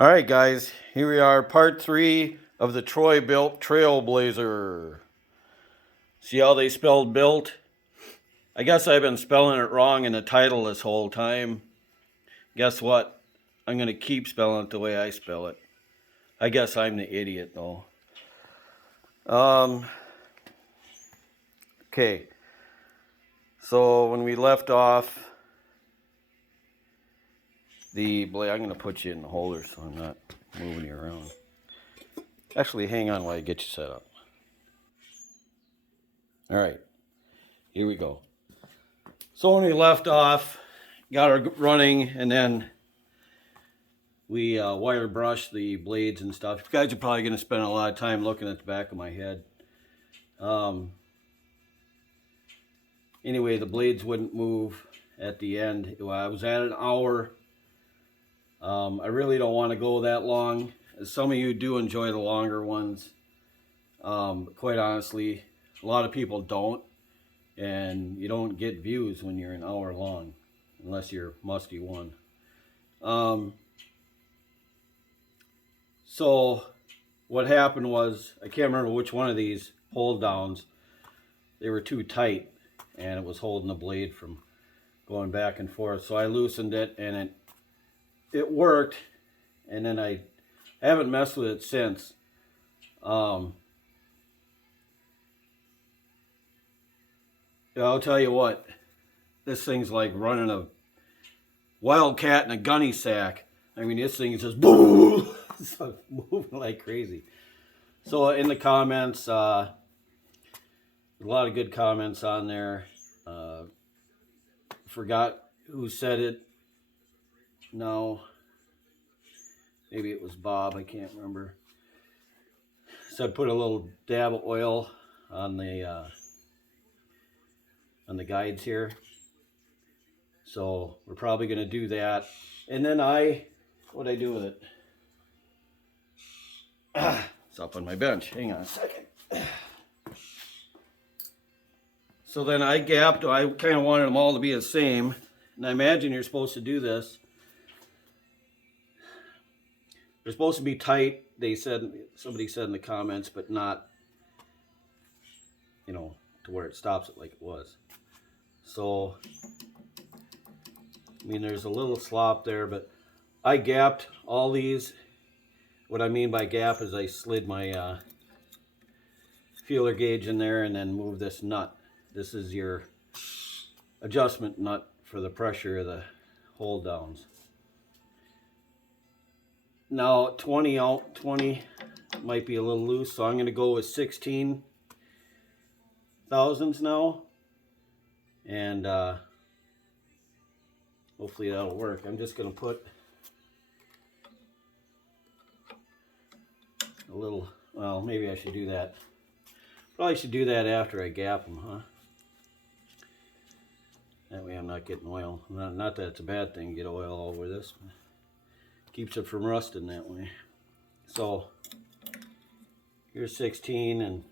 All right, guys, here we are, part 3 of the Troy built trailblazer. See how they spelled built? I guess I've been spelling it wrong in the title this whole time. Guess what? I'm going to keep spelling it the way I spell it. I guess I'm the idiot, though. Okay. So when we left off, I'm going to put you in the holder so I'm not moving you around. Actually, hang on while I get you set up. All right, here we go. So when we left off, got her running, and then we wire brushed the blades and stuff. You guys are probably going to spend a lot of time looking at the back of my head. Anyway, the blades wouldn't move at the end. I was at an hour. I really don't want to go that long. Some of you do enjoy the longer ones. But quite honestly, a lot of people don't. And you don't get views when you're an hour long, unless you're Musty One. So what happened was, I can't remember which one of these hold downs, they were too tight and it was holding the blade from going back and forth. So I loosened it and it worked, and then I haven't messed with it since. I'll tell you what, this thing's like running a wildcat in a gunny sack. I mean, this thing is just boom, it's moving like crazy. So in the comments, a lot of good comments on there. Forgot who said it. No, maybe it was Bob. I can't remember. Said put a little dab of oil on the guides here. So we're probably going to do that. And then what'd I do with it? It's up on my bench. Hang on a second. So then I kind of wanted them all to be the same. And I imagine you're supposed to do this. They're supposed to be tight, somebody said in the comments, but not, to where it stops it like it was. So, I mean, there's a little slop there, but I gapped all these. What I mean by gap is I slid my feeler gauge in there and then moved this nut. This is your adjustment nut for the pressure of the hold downs. Now 20 might be a little loose, so I'm going to go with 16 thousandths now, and hopefully that'll work. I'm just going to put a little, well, maybe I should do that. Probably should do that after I gap them, huh? That way I'm not getting oil. Not that it's a bad thing to get oil all over this. Keeps it from rusting that way. So here's 16, and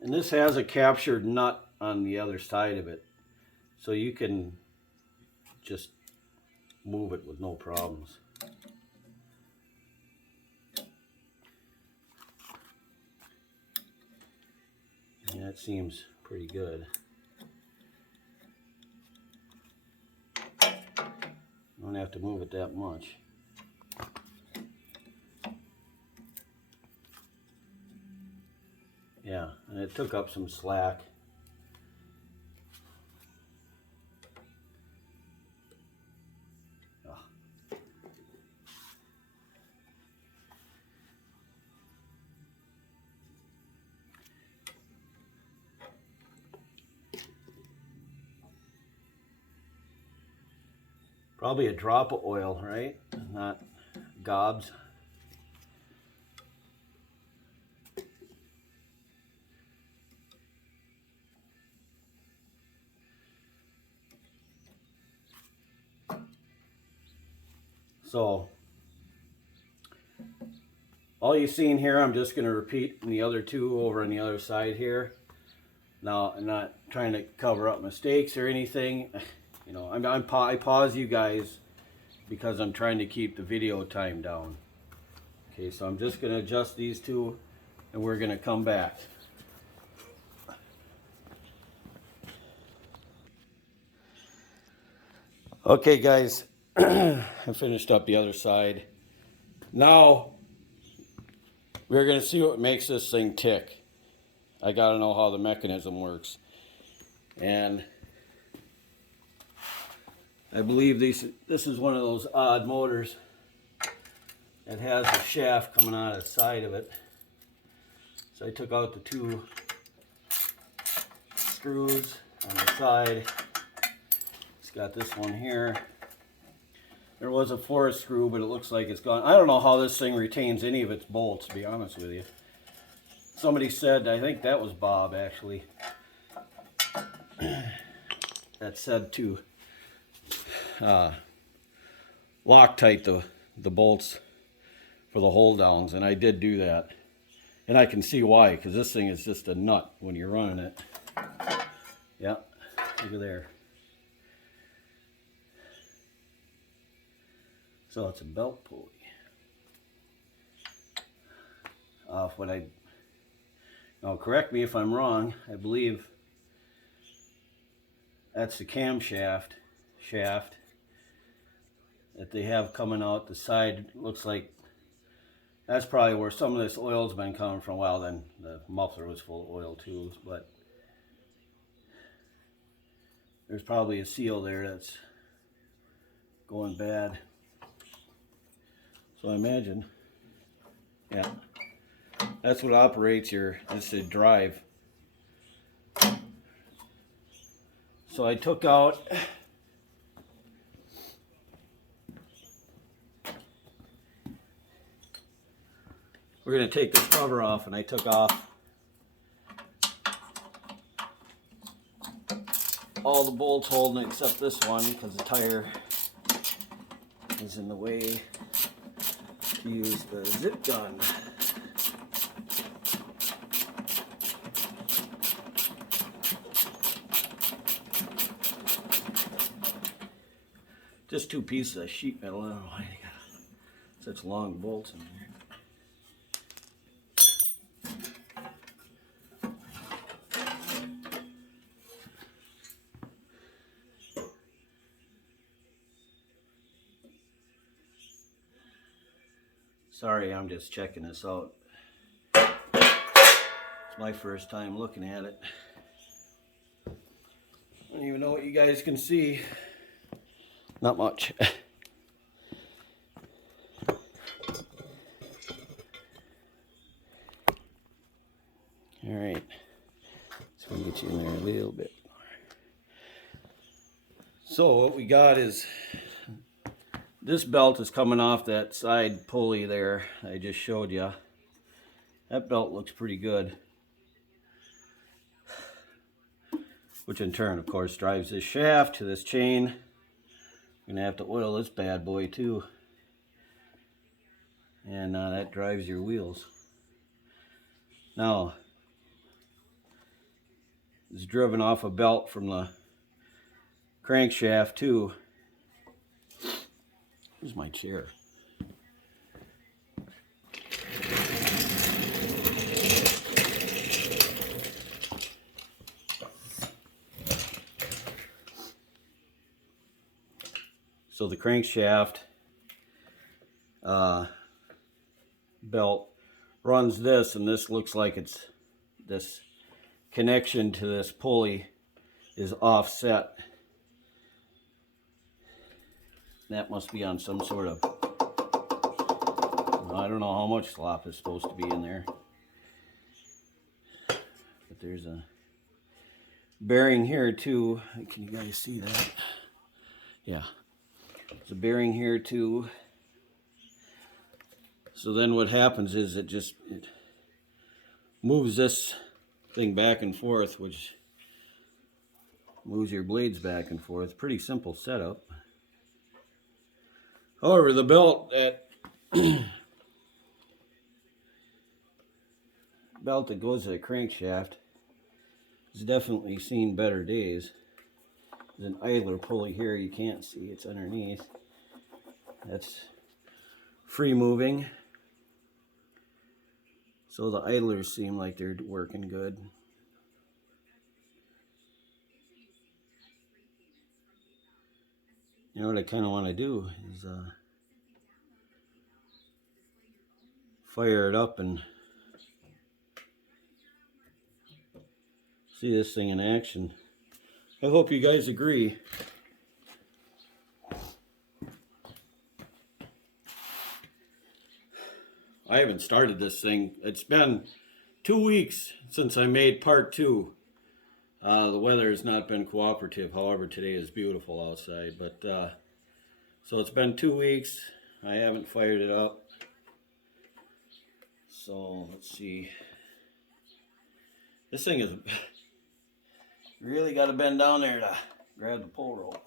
this has a captured nut on the other side of it, so you can just move it with no problems. And that seems pretty good. Don't have to move it that much. Yeah, and it took up some slack. Oh. Probably a drop of oil, right? Not gobs. So all you've seen here, I'm just going to repeat in the other two over on the other side here. Now, I'm not trying to cover up mistakes or anything. You know, I pause you guys because I'm trying to keep the video time down. Okay, so I'm just going to adjust these two and we're going to come back. Okay guys, I finished up the other side. Now we're going to see what makes this thing tick. I got to know how the mechanism works. And I believe this is one of those odd motors that has a shaft coming out of the side of it. So I took out the two screws on the side. It's got this one here. There was a forest screw, but it looks like it's gone. I don't know how this thing retains any of its bolts, to be honest with you. Somebody said, I think that was Bob actually, that said to Loctite the bolts for the hold downs, and I did do that. And I can see why, because this thing is just a nut when you're running it. Yeah, look at there. So it's a belt pulley. Now correct me if I'm wrong, I believe that's the camshaft shaft that they have coming out the side. Looks like that's probably where some of this oil's been coming from. Well, then the muffler was full of oil too, but there's probably a seal there that's going bad. So I imagine, yeah, that's what operates this drive. So I took out we're going to take this cover off, and I took off all the bolts holding it except this one because the tire is in the way to use the zip gun. Just two pieces of sheet metal. I don't know why they got such long bolts in there. Sorry, I'm just checking this out. It's my first time looking at it. I don't even know what you guys can see. Not much. All right, so we'll get you in there a little bit more. So what we got is this belt is coming off that side pulley there I just showed you. That belt looks pretty good, which in turn, of course, drives this shaft to this chain. I'm gonna have to oil this bad boy too, and that drives your wheels. Now, it's driven off a belt from the crankshaft too. Here's my chair. So the crankshaft belt runs this, and this looks like it's this connection to this pulley is offset. That must be on some sort of, I don't know how much slop is supposed to be in there, but there's a bearing here too. Can you guys see that? Yeah, there's a bearing here too. So then what happens is it moves this thing back and forth, which moves your blades back and forth. Pretty simple setup. However, the belt that goes to the crankshaft It's definitely seen better days. There's an idler pulley here you can't see, it's underneath. That's free moving. So the idlers seem like they're working good. You know what I kind of want to do is fire it up and see this thing in action. I hope you guys agree. I haven't started this thing. It's been 2 weeks since I made part 2. The weather has not been cooperative. However, today is beautiful outside. But so it's been 2 weeks. I haven't fired it up. So let's see. This thing is really got to bend down there to grab the pull rope.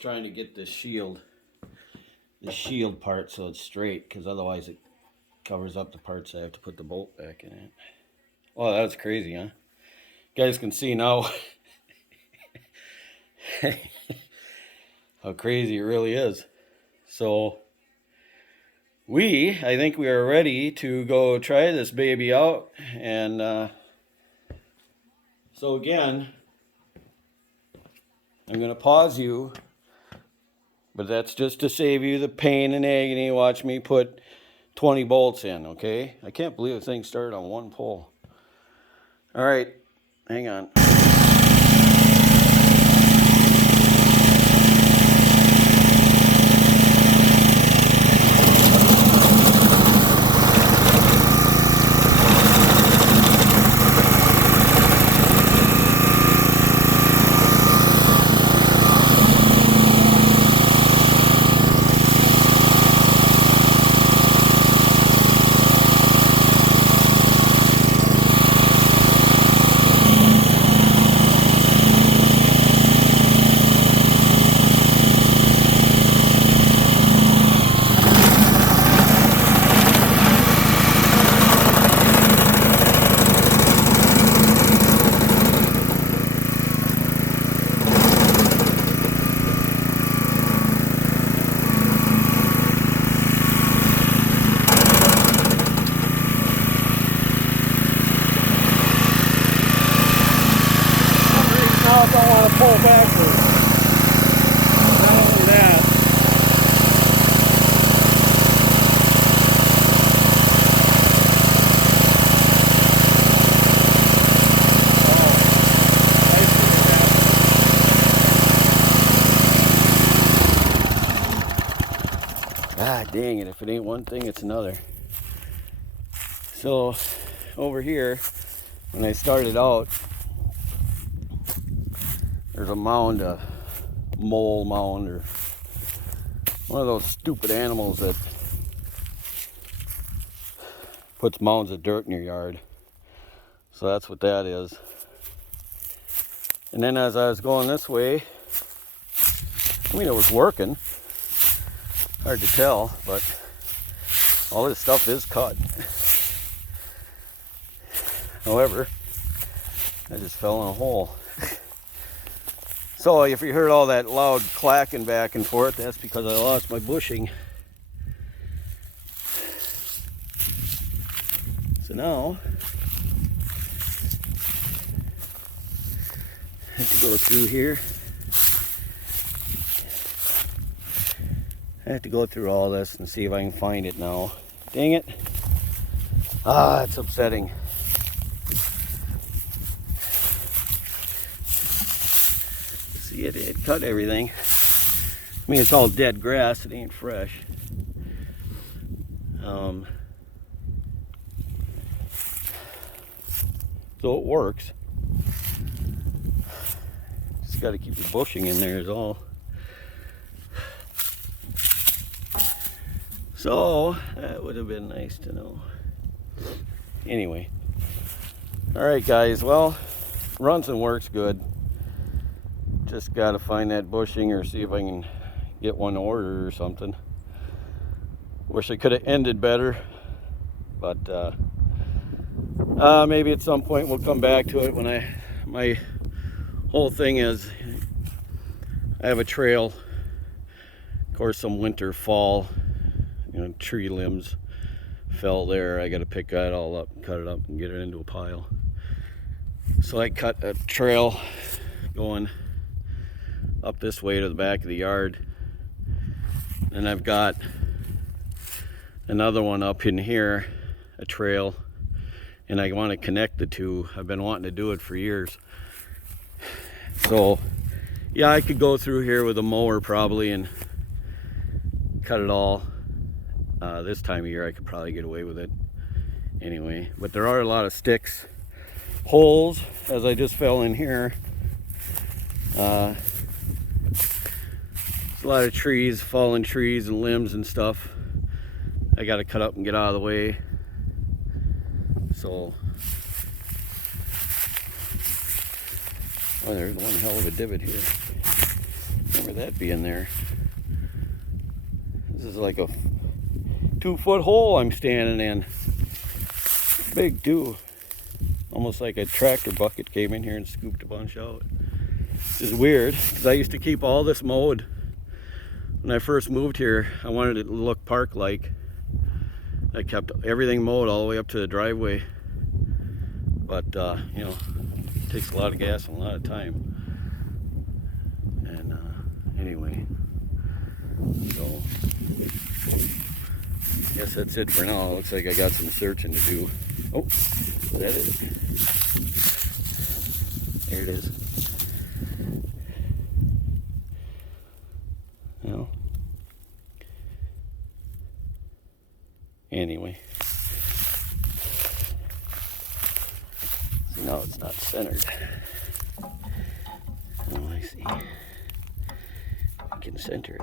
Trying to get this shield part so it's straight, because otherwise it covers up the parts I have to put the bolt back in it. Oh, that's crazy, huh? You guys can see now how crazy it really is. So I think we are ready to go try this baby out. And so again, I'm going to pause you. But that's just to save you the pain and agony. Watch me put 20 bolts in, okay? I can't believe the thing started on one pull. All right, hang on. Don't want to pull backwards. Not only that, dang it, if it ain't one thing, it's another. So over here, when I started out, there's a mound, a mole mound, or one of those stupid animals that puts mounds of dirt in your yard. So that's what that is. And then as I was going this way, I mean, it was working. Hard to tell, but all this stuff is cut. However, I just fell in a hole. So if you heard all that loud clacking back and forth, that's because I lost my bushing. So now I have to go through here. I have to go through all this and see if I can find it now. Dang it. It's upsetting. See, it cut everything. I mean, it's all dead grass, it ain't fresh. So it works. Just got to keep the bushing in there is all. So that would have been nice to know. Anyway, all right guys, well, runs and works good. Just got to find that bushing or see if I can get one ordered or something. Wish I could have ended better, but maybe at some point we'll come back to it. When my whole thing is, I have a trail, of course, some winter, fall, you know, tree limbs fell there. I got to pick that all up, cut it up, and get it into a pile. So I cut a trail going up this way to the back of the yard, and I've got another one up in here, a trail, and I want to connect the two. I've been wanting to do it for years. So yeah, I could go through here with a mower probably and cut it all. This time of year I could probably get away with it anyway, but there are a lot of sticks, holes, as I just fell in here. There's a lot of trees, fallen trees and limbs and stuff I got to cut up and get out of the way. So, oh, there's one hell of a divot here. Remember that being there. This is like a 2-foot hole I'm standing in. Big too. Almost like a tractor bucket came in here and scooped a bunch out. This is weird, because I used to keep all this mowed. When I first moved here, I wanted it to look park-like. I kept everything mowed all the way up to the driveway. But, you know, it takes a lot of gas and a lot of time. And, anyway. So, I guess that's it for now. It looks like I got some searching to do. Oh, that is it. There it is. Well, anyway. See, now it's not centered. Oh, I see. I can center it.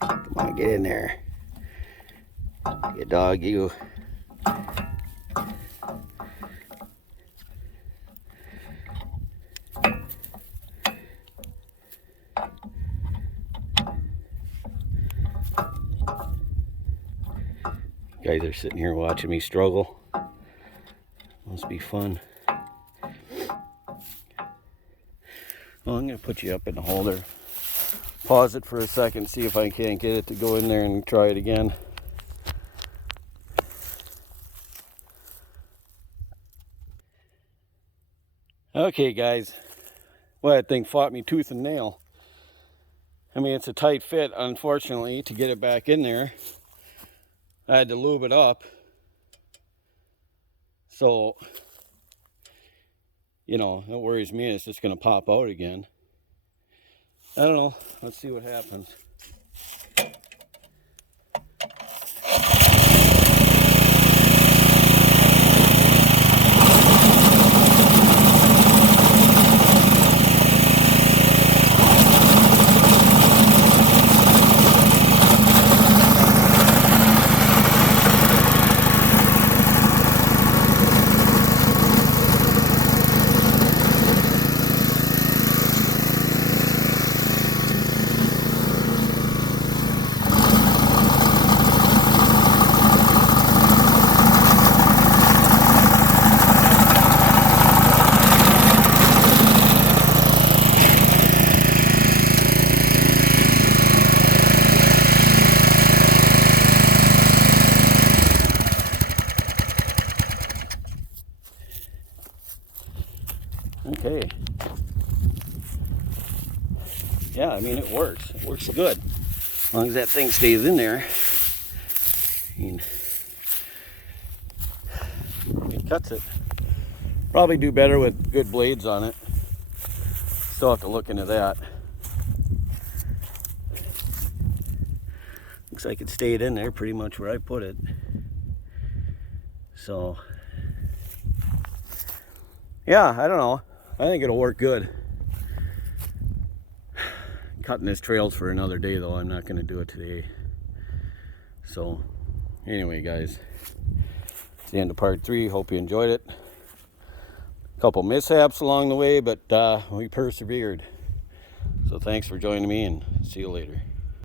Come on, get in there. You dog, you. Guys are sitting here watching me struggle. Must be fun. Well, I'm going to put you up in the holder. Pause it for a second, see if I can't get it to go in there and try it again. Okay, guys. Well, that thing fought me tooth and nail. I mean, it's a tight fit, unfortunately, to get it back in there. I had to lube it up. So, you know, it worries me it's just going to pop out again. I don't know. Let's see what happens. Okay. Yeah, I mean, it works. It works good. As long as that thing stays in there. I mean, it cuts it Probably do better with good blades on it. Still have to look into that. Looks like it stayed in there pretty much where I put it. So, yeah, I don't know. I think it'll work good. Cutting this trails for another day though. I'm not going to do it today. So, anyway guys, it's the end of part 3. Hope you enjoyed it. A couple mishaps along the way, but we persevered. So thanks for joining me, and see you later.